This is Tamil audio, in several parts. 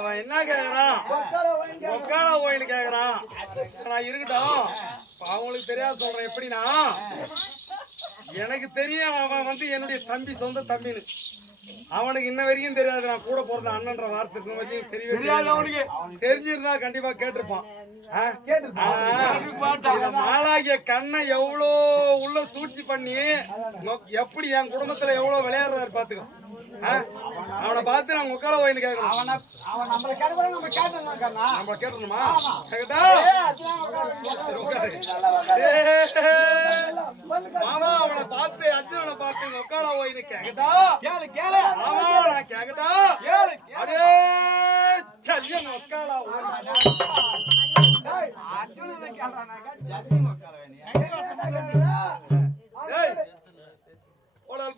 அவன் என்ன கேக்குறான்? ஒக்கால கோயில் கேக்குறான். நான் இருக்கட்டும். அவங்களுக்கு தெரியாது சொல்றேன் எப்படின்னா எனக்கு தெரியும் அவன் வந்து என்னுடைய தம்பி சொந்த தம்பின்னு. அவனுக்கு இன்ன வரைக்கும் தெரியாது நான் கூட பிறந்த அண்ணன்ற வார்த்தை இன்ன வரைக்கும் தெரியவே தெரியாது. அவனுக்கு தெரிஞ்சிருந்தா கண்டிப்பா கேட்டிருப்பான். மாலாகிய கண்ணை எவ்வளோ உள்ள சூழ்ச்சி பண்ணி எப்படி என் குடும்பத்துல எவ்வளவு விளையாடுறாரு பாத்துக்கோ? அவனை பார்த்து நான் உக்கால போயின்னு கேட்கணும். நம்ம கேட்டோம் கண்ணா. நம்ம கேட்டணுமா? கேட்டா? உட்காரு. உட்காரு. உட்காரு. மாமா அவனை பார்த்து அர்ஜுனனை பார்த்து உக்கால போயின்னு கேக்கட்டா கேளு, கேளு. ஆமா நான் கேக்கட்டா? அடே சல்லியன் உக்கால டேய், டேய் போடால்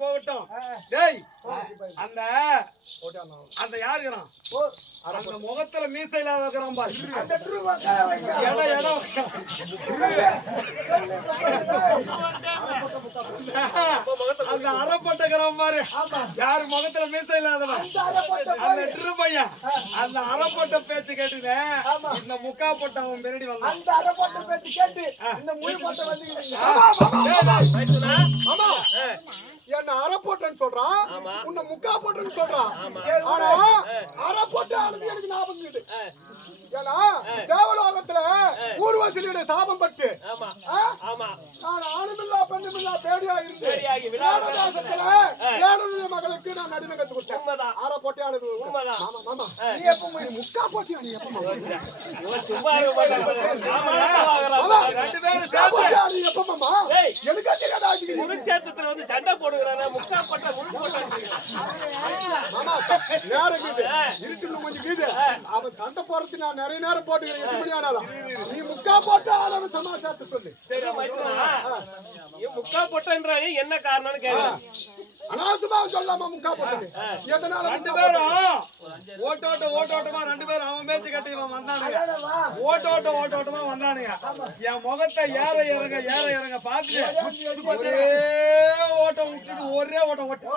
போகட்டும் அந்த அந்த யாருக்கிறான் அந்த முகத்துல மீசை இல்லாத இருக்கிறான் பாரு. அந்த அறப்பட்டக்கிறான் பாரு. யாரு முகத்துல மீசை இல்லாதவன்? அந்த திரு பையன். அந்த அறப்பட்ட பேச்சு கேட்டுனே இந்த முக்கா போட்ட அவன் பின்னாடி வந்தான். அந்த அரைப்பட்ட பேச்சு கேட்டு இந்த முழு போட்ட வந்துக்கிறீங்க. என்ன அரை போட்டேன்னு சொல்றான் உன்னை முக்கா போட்டேன்னு சொல்றான் ஆனா அரை போட்ட ஆளுது எனக்கு ஞாபகம் ஏன்னா தேவலோகத்துல ஊர்வசியுடைய சாபம் பட்டு? நான் ஆணுமில்லா பெண்ணுமில்லா பேடியா இருந்து பேடியாகி விலாச விலாசத்துல ஏழுடைய மகளுக்கு நான் நடுமை கத்து கொடுத்தேன். உண்மைதான். அரை போட்டே ஆளுது உண்மைதான். ஆமா ஆமா நீ எப்ப முக்கா போட்டியா நீ எப்ப இவன் சும்மா இருக்க மாட்டான். ஆமா, ஆமாங்கிறான். ஆமா. ரெண்டு பேரும் முக்கா போட்டியா நீ எப்ப மாமா? ஏய். எனக்கு தெரியாதா ஆச்சுக்கிறீங்க குருட்சேத்திரத்துல வந்து சண்டை போடுகிறானே முக்கா பட்ட முழு போட்டான். மாமா நேரம் இருக்குது இருட்டுல கொஞ்சம் இருக்குது அவன் சண்டை போறது நான் நிறைய நேரம் போட்டுக்கிறேன். எட்டு மணி ஆனாலும். நீ முக்கா போட்ட ஆளவன் சமாச்சாரத்தை சொல்லு. முக்கா போட்டன்றாங்க என்ன காரணம்னு கேக்குறேன் அனாவசியமா சொல்லாமா முக்கா போட்டது எதனால ரெண்டு பேரும். ஓட்டோட்ட ஓட்டோட்டமா ரெண்டு பேரும். அவன் பேச்சு கட்டி இவன் வந்தானுங்க. ஓட்டோட்ட ஓட்டோட்டமா வந்தானுங்க. என் முகத்தை ஏற இறங்க ஏற இறங்க பார்த்துட்டு ஒரே ஓட்டம் விட்டுட்டு ஒரே ஓட்டம் ஓட்டம்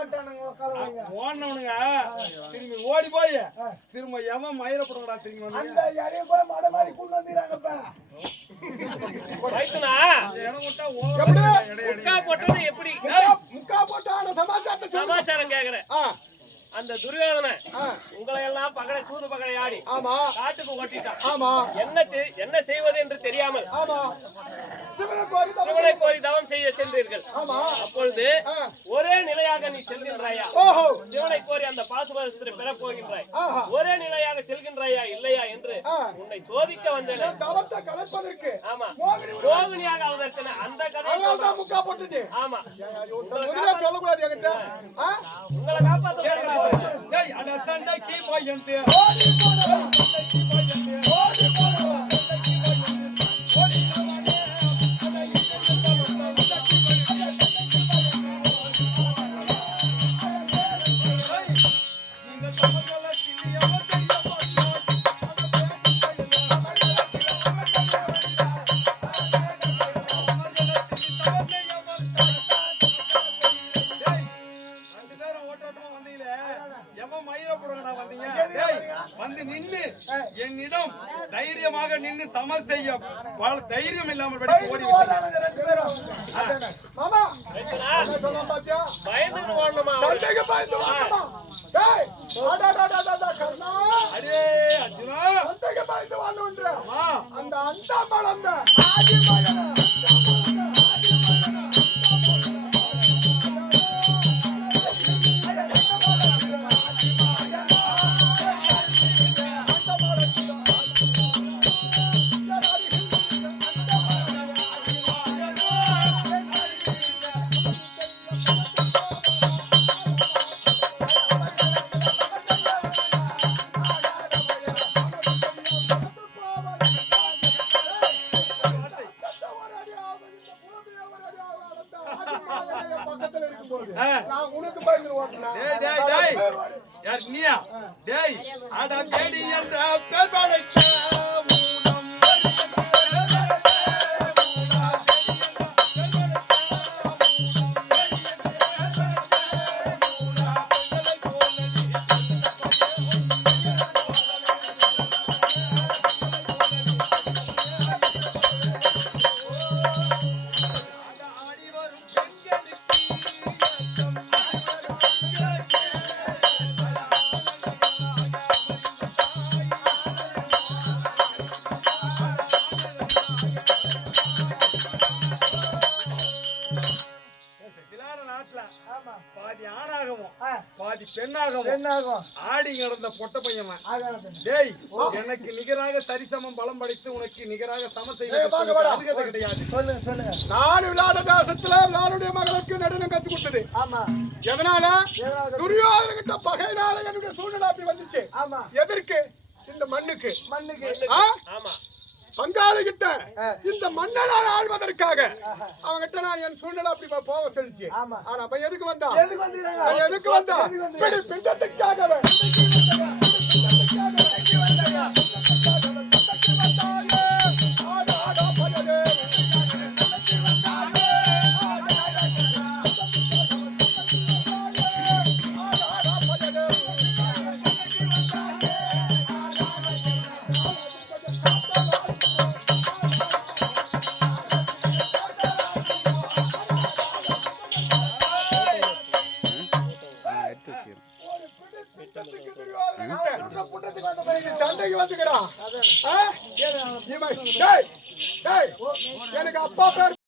ஓடினவனுங்க. திரும்பி ஓடி போய் திரும்ப எவன் மயிரப்படுங்கடா திரும்பி வந்து? அந்த இடைய போய் மட மாதிரி கொண்டு வந்துறாங்கப்பா மைத்துனா இடம் விட்டா எப்படி? சமாச்சாரத்தை சமாச்சாரம் கேக்குறேன். அந்த துரியோதனை உங்களை எல்லாம் பகலை சூது பகலை ஆடி ஆமா. காட்டுக்கு ஓட்டிட்டான். ஆமா. என்ன என்ன செய்வது என்று தெரியாமல் ஆமா. சிவனை கோரி தவம் செய்ய சென்றீர்கள். அப்பொழுது. ஒரே நிலையாக நீ செல்கின்றாயா? சிவனை கோரி அந்த பாசுபதத்தை பெறப் போகின்றாய். ஒரே நிலையாக செல்கின்றாயா இல்லையா என்று. உன்னை சோதிக்க வந்தேன். கலப்பதற்கு ஆமா. மோகினி சோதனையாக அவதற்கு அந்த கதை முக்கா போட்டுட்டு ஆமா. சண்டைக்கு வந்து நின்னு என்னிடம் தைரியமாக நின்னு சமர் செய்ய தைரியம் இல்லாமல் ஓடி விட்டீங்க. ஓடுறானுங்க ரெண்டு பேரும். அதானே. டேய் டேய் டேய். யார் நீயா? டேய் அட பேடி என்ற பேர்பாடை நாளைக்கு ஆடி கிடந்த பொட்ட பையன். டேய் எனக்கு நிகராக சரிசமம் பலம் படைத்து உனக்கு நிகராக சம ஏய், வாங்க, செய்வது வாடா. அதுகதை கிடையாது. சொல்லுங்க சொல்லுங்க. நான் விளையாட தேசத்துல விளையாடுடைய மகளுக்கு நடுனம் கத்து கொடுத்தது. ஆமா. எதனால? துரியோதன கிட்ட பகைனால என்னுடைய சூழ்நிலை அப்படி வந்துச்சு. ஆமா. எதற்கு? இந்த மண்ணுக்கு. மண்ணுக்கு. ஆமா. பங்காளி கிட்ட இந்த மண்ணை நான் ஆள்வதற்காக அவங்கிட்ட நான் என் சூழ்நிலை அப்படி போக சொல்லிச்சு. ஆனா அப்ப எதுக்கு வந்தா எதுக்கு வந்தா பிடி பிண்டத்துக்காகவே எனக்கு அப்பா பேர்